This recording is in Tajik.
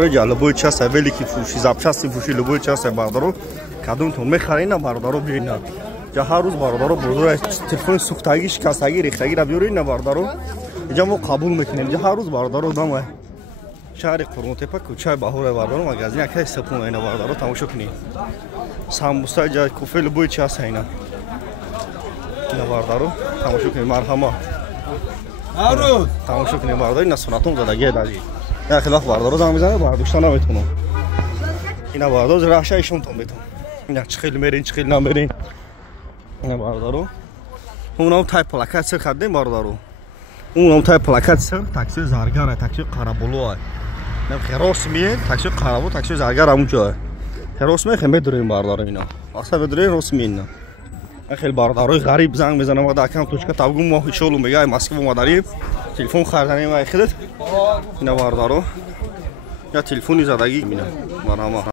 любой час великий фурши запчасти фурши любой час бардоро кадомтон мехарина бардоро бина ҷа ҳар рӯз бардоро бурдура телефони сӯхтагӣ шикастагӣ рехтагиро биёрина бардоро иҷа мо қабул мекунем ҷа ҳар рӯз бардоро дама шаҳри Қурмотепа кӯчаи Баҳоре бардоро магазин якай сапун ина бардоро тамошо кунем самбуса ҷа кофе любой час ина бардоро тамошо кунем марҳама тамошо кунем бардоро ина сунатон задагия дади я хилоф бардоро зам мизанад бардошта наметунам ина бардоро раша ишонтон метон ина чӣ хел мерин чӣ хел намерин ина бардоро унам тай плакат сир хардем бардоро унам тай плакат сир такси заргара такси қарабуло нам херос мие такси қарабу такси заргар амунҷо херос мие хем дурем бардоро ина вақта бедурем рос мина хел бардорои ғариб занг мезанам ва дакам точка тавгум мо иншоалло мега Москва мадарим телефон харданем ва хидат ина бардоро я телефони задагӣ мина марҳама